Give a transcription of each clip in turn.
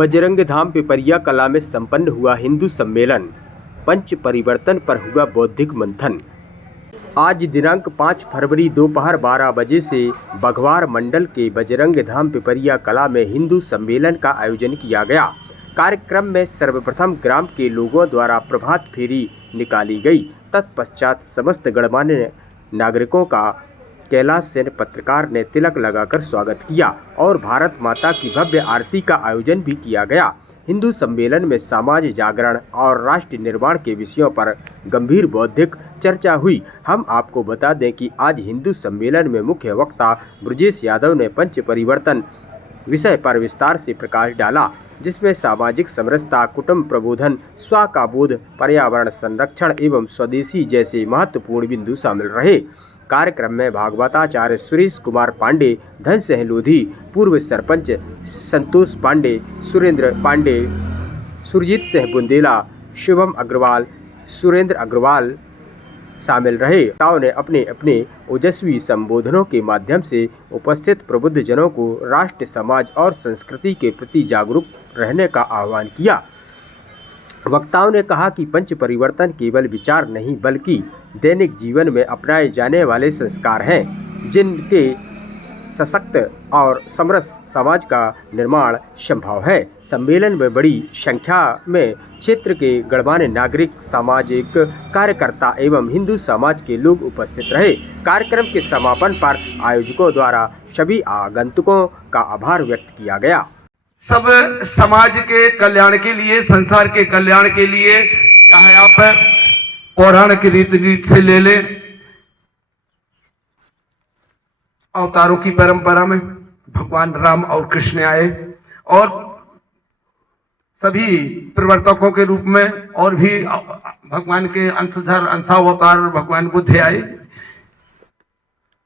बजरंग धाम पिपरिया कला में संपन्न हुआ हिंदू सम्मेलन। पंच परिवर्तन पर हुआ बौद्धिक मंथन। आज दिनांक 5 फरवरी दोपहर 12 बजे से बघवार मंडल के बजरंग धाम पिपरिया कला में हिंदू सम्मेलन का आयोजन किया गया। कार्यक्रम में सर्वप्रथम ग्राम के लोगों द्वारा प्रभात फेरी निकाली गई। तत्पश्चात समस्त गणमान्य नागरिकों का कैलाश सेन पत्रकार ने तिलक लगाकर स्वागत किया और भारत माता की भव्य आरती का आयोजन भी किया गया। हिंदू सम्मेलन में समाज जागरण और राष्ट्र निर्माण के विषयों पर गंभीर बौद्धिक चर्चा हुई। हम आपको बता दें कि आज हिंदू सम्मेलन में मुख्य वक्ता ब्रजेश यादव ने पंच परिवर्तन विषय पर विस्तार से प्रकाश डाला, जिसमें सामाजिक समरसता, कुटुंब प्रबोधन, स्व का बोध, पर्यावरण संरक्षण एवं स्वदेशी जैसे महत्वपूर्ण बिंदु शामिल रहे। कार्यक्रम में भागवताचार्य सुरेश कुमार पांडे, धन सिंह लोधी, पूर्व सरपंच संतोष पांडे, सुरेंद्र पांडे, सुरजीत सिंह बुंदेला, शुभम अग्रवाल, सुरेंद्र अग्रवाल शामिल रहे। वक्ताओं ने अपने अपने ओजस्वी संबोधनों के माध्यम से उपस्थित प्रबुद्ध जनों को राष्ट्र, समाज और संस्कृति के प्रति जागरूक रहने का आह्वान किया। वक्ताओं ने कहा कि पंच परिवर्तन केवल विचार नहीं बल्कि दैनिक जीवन में अपनाए जाने वाले संस्कार हैं, जिनके सशक्त और समरस समाज का निर्माण संभव है। सम्मेलन में बड़ी संख्या में क्षेत्र के गणमान्य नागरिक, सामाजिक कार्यकर्ता एवं हिंदू समाज के लोग उपस्थित रहे। कार्यक्रम के समापन पर आयोजकों द्वारा सभी आगंतुकों का आभार व्यक्त किया गया। सब समाज के कल्याण के लिए, संसार के कल्याण के लिए, चाहे आप पौराणिक रीत से ले लें, अवतारों की परंपरा में भगवान राम और कृष्ण आए और सभी प्रवर्तकों के रूप में और भी भगवान के अंशधर अंशावतार भगवान बुद्ध आए,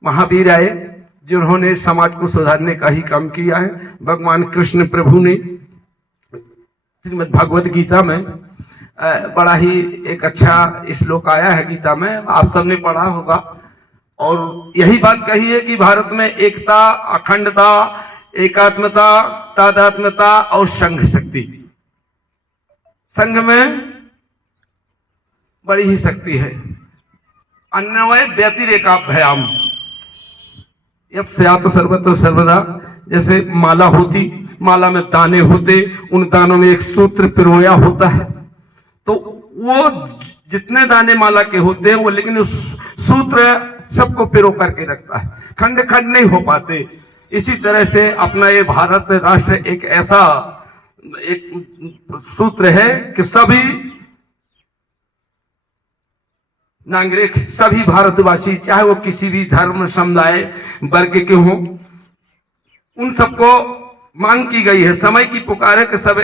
महावीर आए, जिन्होंने समाज को सुधारने का ही काम किया है। भगवान कृष्ण प्रभु ने श्रीमद् भागवत गीता में बड़ा ही एक अच्छा श्लोक आया है गीता में, आप सबने पढ़ा होगा, और यही बात कही है कि भारत में एकता, अखंडता, एकात्मता, तादात्म्यता और संघ शक्ति, संघ में बड़ी ही शक्ति है। अन्वय व्यतिरेकाभ्याम यब स्यात् सर्वत्र सर्वदा, जैसे माला होती, माला में दाने होते, उन दानों में एक सूत्र पिरोया होता है, तो वो जितने दाने माला के होते हैं वो, लेकिन उस सूत्र सबको पिरो करके रखता है, खंड खंड नहीं हो पाते। इसी तरह से अपना ये भारत राष्ट्र एक ऐसा एक सूत्र है कि सभी नागरिक, सभी भारतवासी, चाहे वो किसी भी धर्म, समुदाय, वर्ग के हों, उन सबको मांग की गई है, समय की पुकार है कि सब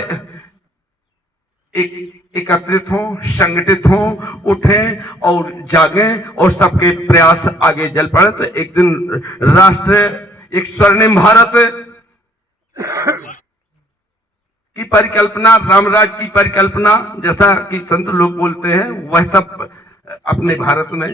एकत्रित हों, संगठित हों, उठें और जागें और सबके प्रयास आगे चल पड़े तो एक दिन राष्ट्र, एक स्वर्णिम भारत की परिकल्पना, रामराज की परिकल्पना, जैसा कि संत लोग बोलते हैं, वह सब अपने भारत में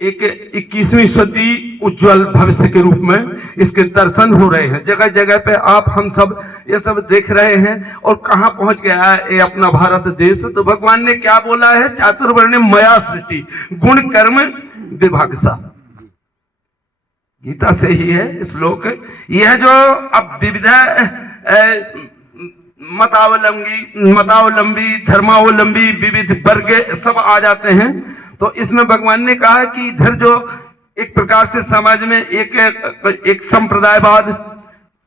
एक 21वीं सदी उज्जवल भविष्य के रूप में इसके दर्शन हो रहे हैं। जगह जगह पे आप हम सब ये सब देख रहे हैं और कहाँ पहुंच गया है ये अपना भारत देश। तो भगवान ने क्या बोला है, चातुर्वर्ण्य मया सृष्टि गुण कर्म विभागसा, गीता से ही है श्लोक। यह जो अब विविधा मतावलंबी, धर्मावलंबी, विविध वर्ग सब आ जाते हैं, तो इसमें भगवान ने कहा कि इधर जो एक प्रकार से समाज में एक संप्रदायवाद,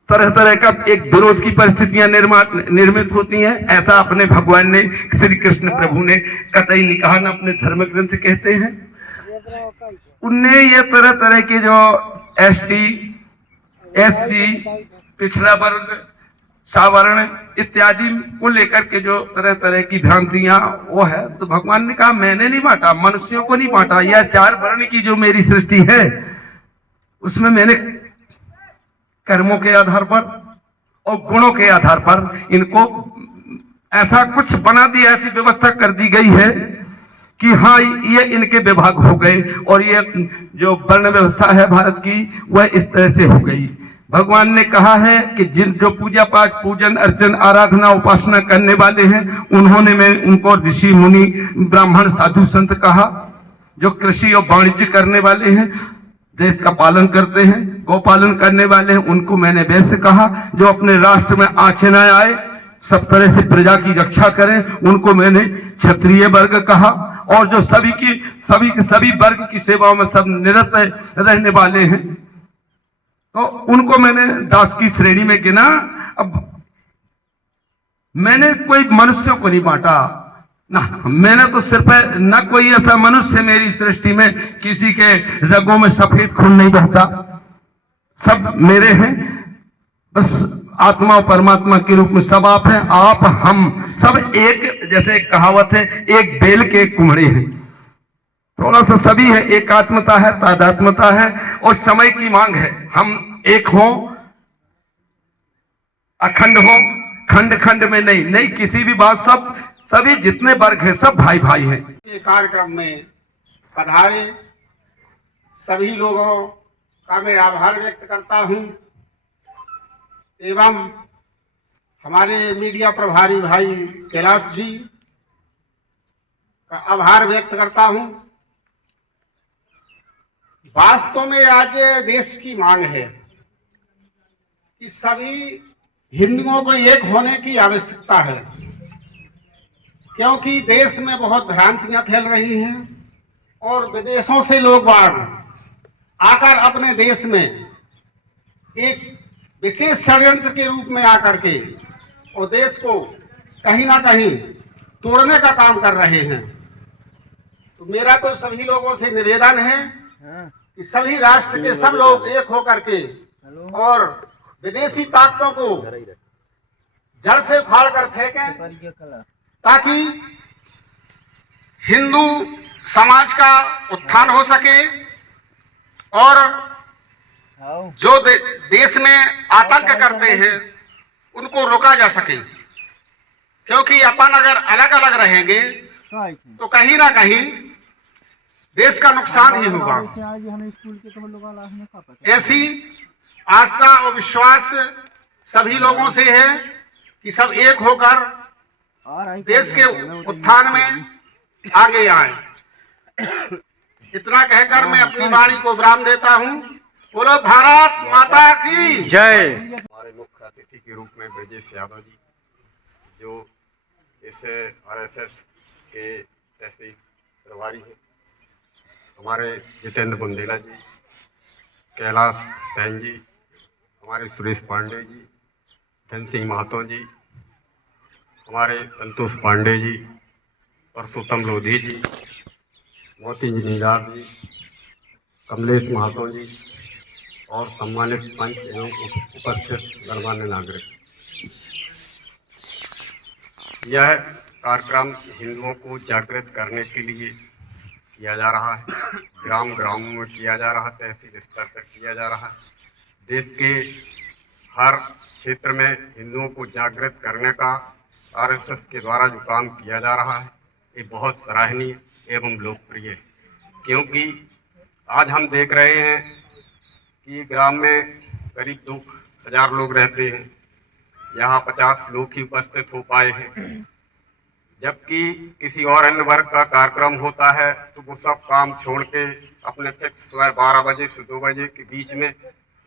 तरह तरह का एक विरोध की परिस्थितियां निर्मित होती हैं, ऐसा अपने भगवान ने, श्री कृष्ण प्रभु ने कतई नहीं कहा, न अपने धर्म ग्रंथ कहते हैं। उनने ये तरह तरह के जो एसटी, एससी, पिछड़ा वर्ग, सावर्ण इत्यादि को लेकर के जो तरह तरह की भ्रांतियां वो है, तो भगवान ने कहा मैंने नहीं बांटा, मनुष्यों को नहीं बांटा, यह 4 वर्ण की जो मेरी सृष्टि है उसमें मैंने कर्मों के आधार पर और गुणों के आधार पर इनको ऐसा कुछ बना दिया, ऐसी व्यवस्था कर दी गई है कि हाँ ये इनके विभाग हो गए और ये जो वर्ण व्यवस्था है भारत की वह इस तरह से हो गई। भगवान ने कहा है कि जिन जो पूजा पाठ पूजन अर्चन आराधना उपासना करने वाले हैं उन्होंने मैं उनको ऋषि मुनि ब्राह्मण साधु संत कहा। जो कृषि और वाणिज्य करने वाले हैं, देश का पालन करते हैं, गौ पालन करने वाले हैं, उनको मैंने वैसे कहा। जो अपने राष्ट्र में आंचे न आए, सब तरह से प्रजा की रक्षा करें, उनको मैंने क्षत्रिय वर्ग कहा। और जो सभी वर्ग की सेवाओं में सब निरत रहने वाले हैं, तो उनको मैंने दास की श्रेणी में गिना। अब मैंने कोई मनुष्यों को नहीं बांटा ना, मैंने तो सिर्फ न कोई ऐसा मनुष्य मेरी सृष्टि में किसी के रगों में सफेद खून नहीं बहता, सब मेरे हैं। बस आत्मा और परमात्मा के रूप में सब आप हैं, आप हम सब एक, जैसे एक कहावत है, एक बेल के कुम्हड़े हैं। थोड़ा सा सभी है, एकात्मता है, तादात्मता है और समय की मांग है। हम एक हो, अखंड हो, खंड खंड में नहीं किसी भी बात, सभी जितने वर्ग हैं सब भाई भाई हैं। ये कार्यक्रम में पधारे सभी लोगों का मैं आभार व्यक्त करता हूं एवं हमारे मीडिया प्रभारी भाई कैलाश जी का आभार व्यक्त करता हूं। वास्तव में आज देश की मांग है कि सभी हिंदुओं को एक होने की आवश्यकता है, क्योंकि देश में बहुत भ्रांतियां फैल रही हैं और विदेशों से लोग बाहर आकर अपने देश में एक विशेष षड्यंत्र के रूप में आकर के और देश को कहीं ना कहीं तोड़ने का काम कर रहे हैं। तो मेरा तो सभी लोगों से निवेदन है कि सभी राष्ट्र के सब लोग एक होकर के और विदेशी ताकतों को जड़ से उखाड़ कर फेंकें, ताकि हिंदू समाज का उत्थान हो सके और जो देश में आतंक करते हैं उनको रोका जा सके। क्योंकि अपन अगर अलग अलग रहेंगे तो कहीं ना कहीं देश का नुकसान ही होगा। ऐसी आशा और विश्वास सभी लोगों से है कि सब एक होकर देश के उत्थान में आगे आए। इतना कहकर मैं अपनी वाणी को विराम देता हूँ। बोलो भारत माता की जय। हमारे मुख्य अतिथि के रूप में ब्रजेश यादव जी, जो इस RSS के तहसील प्रभारी हैं, हमारे जितेंद्र बुंदेला जी, कैलाश सैन जी, हमारे सुरेश पांडे जी, धन सिंह महतो जी, हमारे संतोष पांडे जी, परसोत्तम लोधी जी, मोती जी नीलार जी, कमलेश महतो जी और सम्मानित पंच एवं उपस्थित गणमान्य नागरिक। यह कार्यक्रम हिंदुओं को जागृत करने के लिए किया जा रहा है, ग्राम ग्रामों में किया जा रहा है, तहसील स्तर तक किया जा रहा है। देश के हर क्षेत्र में हिंदुओं को जागृत करने का RSS के द्वारा जो काम किया जा रहा है, ये बहुत सराहनीय एवं लोकप्रिय है। क्योंकि आज हम देख रहे हैं कि ग्राम में करीब 2000 लोग रहते हैं, यहाँ 50 लोग ही उपस्थित हो पाए हैं। जबकि किसी और अन्य वर्ग का कार्यक्रम होता है तो वो सब काम छोड़ के अपने फिक्स सुबह 12 बजे से 2 बजे के बीच में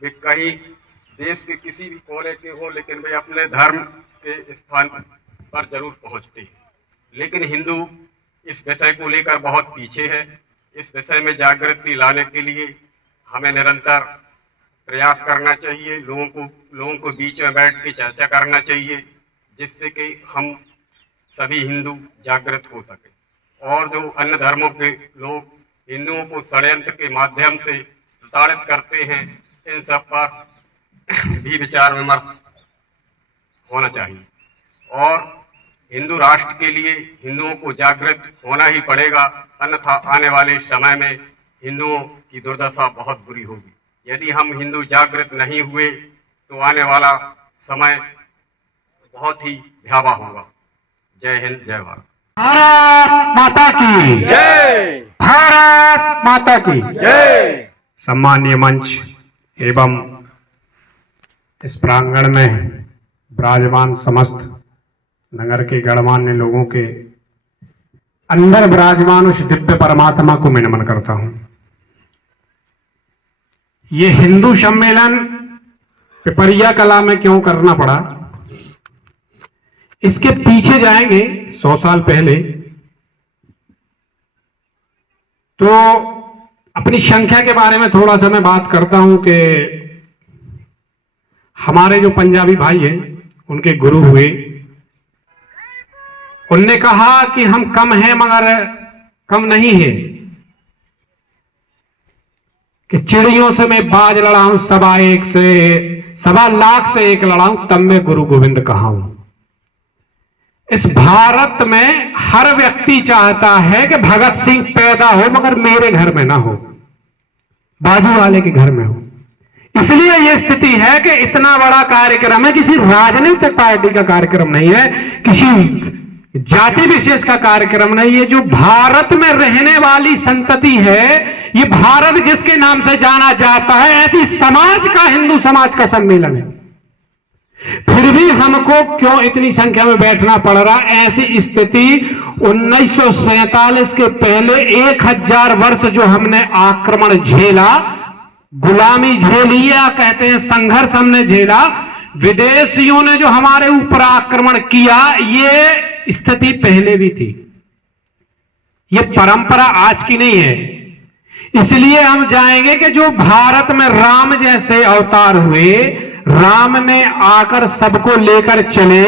वे कहीं देश के किसी भी कोने के हो, लेकिन वे अपने धर्म के स्थान पर जरूर पहुँचते हैं। लेकिन हिंदू इस विषय को लेकर बहुत पीछे है। इस विषय में जागृति लाने के लिए हमें निरंतर प्रयास करना चाहिए। लोगों को बीच में बैठ के चर्चा करना चाहिए, जिससे कि हम सभी हिंदू जागृत हो सके। और जो अन्य धर्मों के लोग हिंदुओं को षड्यंत्र के माध्यम से प्रताड़ित करते हैं, इन सब पर भी विचार विमर्श होना चाहिए। और हिंदू राष्ट्र के लिए हिंदुओं को जागृत होना ही पड़ेगा, अन्यथा आने वाले समय में हिंदुओं की दुर्दशा बहुत बुरी होगी। यदि हम हिंदू जागृत नहीं हुए तो आने वाला समय बहुत ही भयावह होगा। जय हिंद, जय भारत। भारत माता की जय। भारत माता की जय। सम्मानीय मंच एवं इस प्रांगण में विराजमान समस्त नगर के गणमान्य लोगों के अंदर विराजमान उस दिव्य परमात्मा को मैं नमन करता हूं। ये हिंदू सम्मेलन पिपरिया कला में क्यों करना पड़ा, इसके पीछे जाएंगे 100 साल पहले तो अपनी संख्या के बारे में थोड़ा सा मैं बात करता हूं कि हमारे जो पंजाबी भाई हैं उनके गुरु हुए, उनने कहा कि हम कम हैं मगर कम नहीं है, कि चिड़ियों से मैं बाज लड़ाऊं 1.25 लाख से एक लड़ाऊं तब मैं गुरु गोविंद कहाऊं। इस भारत में हर व्यक्ति चाहता है कि भगत सिंह पैदा हो मगर मेरे घर में ना हो, बाजू वाले के घर में हो। इसलिए यह स्थिति है कि इतना बड़ा कार्यक्रम है, किसी राजनीतिक पार्टी का कार्यक्रम नहीं है, किसी जाति विशेष का कार्यक्रम नहीं है। जो भारत में रहने वाली संतति है, ये भारत जिसके नाम से जाना जाता है, ऐसी समाज का, हिंदू समाज का सम्मेलन है। फिर भी हमको क्यों इतनी संख्या में बैठना पड़ रहा? ऐसी स्थिति 1947 के पहले 1000 वर्ष जो हमने आक्रमण झेला, गुलामी झेली, या कहते हैं संघर्ष हमने झेला, विदेशियों ने जो हमारे ऊपर आक्रमण किया, ये स्थिति पहले भी थी। ये परंपरा आज की नहीं है। इसलिए हम जाएंगे कि जो भारत में राम जैसे अवतार हुए, राम ने आकर सबको लेकर चले,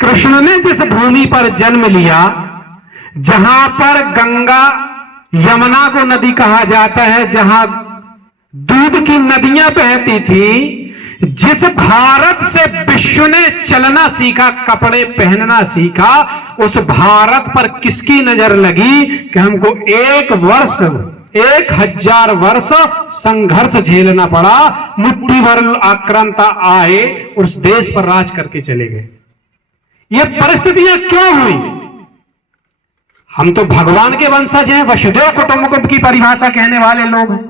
कृष्ण ने जिस भूमि पर जन्म लिया, जहां पर गंगा यमुना को नदी कहा जाता है, जहां दूध की नदियां बहती थी, जिस भारत से विश्व ने चलना सीखा, कपड़े पहनना सीखा, उस भारत पर किसकी नजर लगी कि हमको 1000 वर्ष संघर्ष झेलना पड़ा, मुट्ठी भर आक्रांता आए, उस देश पर राज करके चले गए। ये परिस्थितियां क्यों हुई? हम तो भगवान के वंशज हैं, वसुधैव कुटुंबकम की परिभाषा कहने वाले लोग हैं,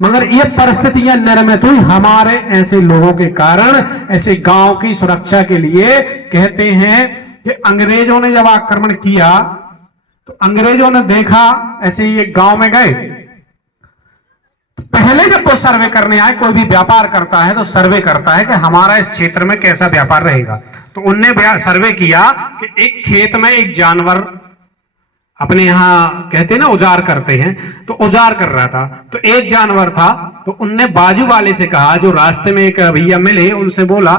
मगर ये परिस्थितियां निर्मित हुई हमारे ऐसे लोगों के कारण, ऐसे गांव की सुरक्षा के लिए। कहते हैं कि अंग्रेजों ने जब आक्रमण किया तो अंग्रेजों ने देखा, ऐसे ही एक गांव में गए, पहले जब वो सर्वे करने आए, कोई भी व्यापार करता है तो सर्वे करता है कि हमारा इस क्षेत्र में कैसा व्यापार रहेगा। तो उनने सर्वे किया कि एक खेत में एक जानवर, अपने यहां कहते हैं ना उजार करते हैं, तो उजार कर रहा था, तो एक जानवर था। तो उनने बाजू वाले से कहा, जो रास्ते में एक भैया मिले, उनसे बोला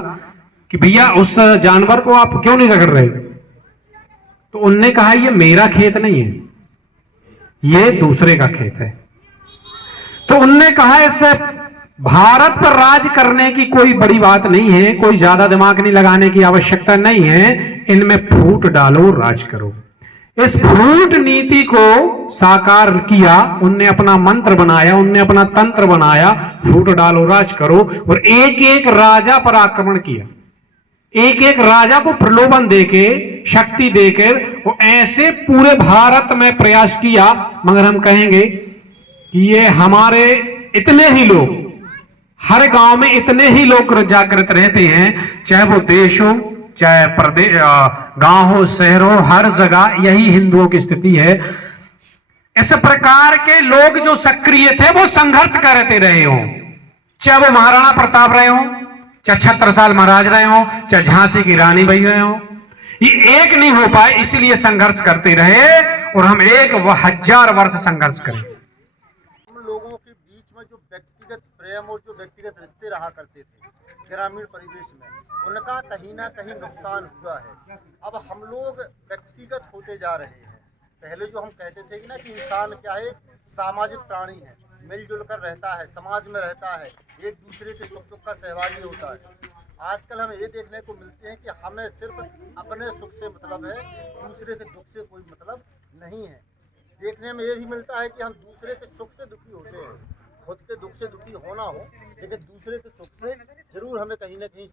कि भैया उस जानवर को आप क्यों नहीं रगड़ रहे? तो उनने कहा ये मेरा खेत नहीं है, ये दूसरे का खेत है। तो उनने कहा इससे भारत पर राज करने की कोई बड़ी बात नहीं है, कोई ज्यादा दिमाग नहीं लगाने की आवश्यकता नहीं है, इनमें फूट डालो, राज करो। इस फूट नीति को साकार किया, उनने अपना मंत्र बनाया, उनने अपना तंत्र बनाया, फूट डालो राज करो, और एक एक राजा पर आक्रमण किया, एक एक राजा को प्रलोभन देके, शक्ति देकर, वो ऐसे पूरे भारत में प्रयास किया। मगर हम कहेंगे कि ये हमारे इतने ही लोग, हर गांव में इतने ही लोग जागृत रहते हैं, चाहे वो देश हो, चाहे प्रदेश, गांव हो, शहर हो, हर जगह यही हिंदुओं की स्थिति है। इस प्रकार के लोग जो सक्रिय थे वो संघर्ष करते रहे हो, चाहे वो महाराणा प्रताप रहे हो, चाहे छत्रसाल महाराज रहे हो, चाहे झांसी की रानी बही रहे हो, ये एक नहीं हो पाए, इसलिए संघर्ष करते रहे, और हम 1000 वर्ष संघर्ष करें। हम लोगों के बीच में जो व्यक्तिगत प्रेम और जो व्यक्तिगत रिश्ते रहा करते थे ग्रामीण परिवेश में, उनका कहीं ना कहीं नुकसान हुआ है। अब हम लोग व्यक्तिगत होते जा रहे हैं। पहले जो हम कहते थे कि ना कि इंसान क्या है, सामाजिक प्राणी है, मिलजुल कर रहता है, समाज में रहता है, एक दूसरे के सुख दुख का सहभागी होता है। आजकल हमें ये देखने को मिलते हैं कि हमें सिर्फ अपने सुख से मतलब है, दूसरे के दुख से कोई मतलब नहीं है। देखने में ये भी मिलता है कि हम दूसरे के सुख से दुखी होते हैं, खुद के दुख से दुखी होना हो, लेकिन दूसरे के सुख से जरूर हमें कहीं ना कहीं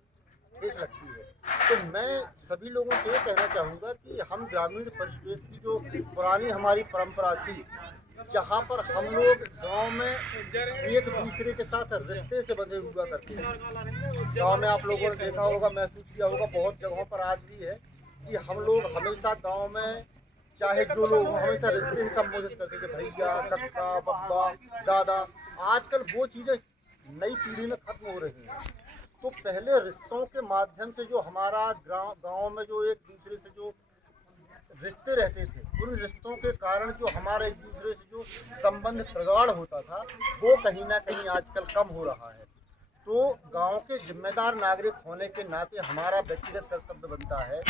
ठेस लगती है। तो मैं सभी लोगों से ये कहना चाहूँगा कि हम ग्रामीण परिवेश की जो पुरानी हमारी परंपरा थी, जहाँ पर हम लोग गांव में एक दूसरे के साथ रिश्ते से बंधे हुआ करते हैं। गांव में आप लोगों ने देखा होगा, महसूस किया होगा, बहुत जगहों पर आज भी है कि हम लोग हमेशा गांव में चाहे जो लोग हों हमेशा रिश्ते से संबोधित करते थे, भैया, कक्का, बब्बा, दादा। आजकल वो चीज़ें नई पीढ़ी में खत्म हो रही हैं। तो पहले रिश्तों के माध्यम से जो हमारा गांव में जो एक दूसरे से जो रिश्ते रहते थे, उन रिश्तों के कारण जो हमारा एक दूसरे से जो संबंध प्रगाढ़ होता था, वो कहीं ना कहीं आजकल कम हो रहा है। तो गांव के जिम्मेदार नागरिक होने के नाते हमारा व्यक्तिगत कर्तव्य बनता है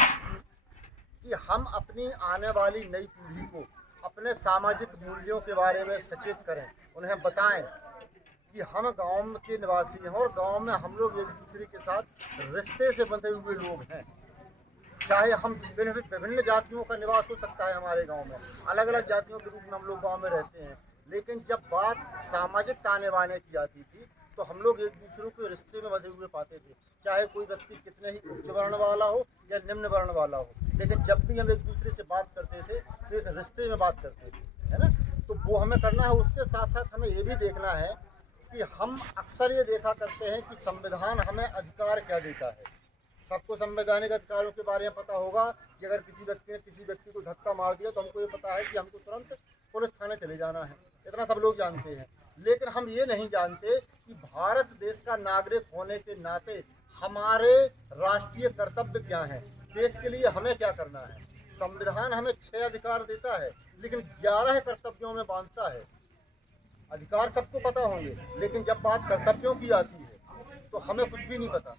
कि हम अपनी आने वाली नई पीढ़ी को अपने सामाजिक मूल्यों के बारे में सचेत करें, उन्हें बताएं कि हम गांव के निवासी हैं और गांव में हम लोग एक दूसरे के साथ रिश्ते से बंधे हुए लोग हैं। चाहे हम विभिन्न जातियों का निवास हो सकता है हमारे गांव में, अलग अलग जातियों के रूप में हम लोग गांव में रहते हैं, लेकिन जब बात सामाजिक ताने बाने की आती थी तो हम लोग एक दूसरे के रिश्ते में बंधे हुए पाते थे, चाहे कोई व्यक्ति कितने ही उच्च वर्ण वाला हो या निम्न वर्ण वाला हो, लेकिन जब भी हम एक दूसरे से बात करते थे तो एक रिश्ते में बात करते थे, है ना। तो वो हमें करना है। उसके साथ साथ हमें ये भी देखना है कि हम अक्सर ये देखा करते हैं कि संविधान हमें अधिकार क्या देता है। सबको संवैधानिक अधिकारों के बारे में पता होगा कि अगर किसी व्यक्ति ने किसी व्यक्ति को धक्का मार दिया तो हमको ये पता है कि हमको तुरंत पुलिस थाने चले जाना है, इतना सब लोग जानते हैं। लेकिन हम ये नहीं जानते कि भारत देश का नागरिक होने के नाते हमारे राष्ट्रीय कर्तव्य क्या हैं, देश के लिए हमें क्या करना है। संविधान हमें 6 अधिकार देता है लेकिन 11 कर्तव्यों में बांधता है। अधिकार सबको पता होंगे लेकिन जब बात कर्तव्यों की आती है तो हमें कुछ भी नहीं पता।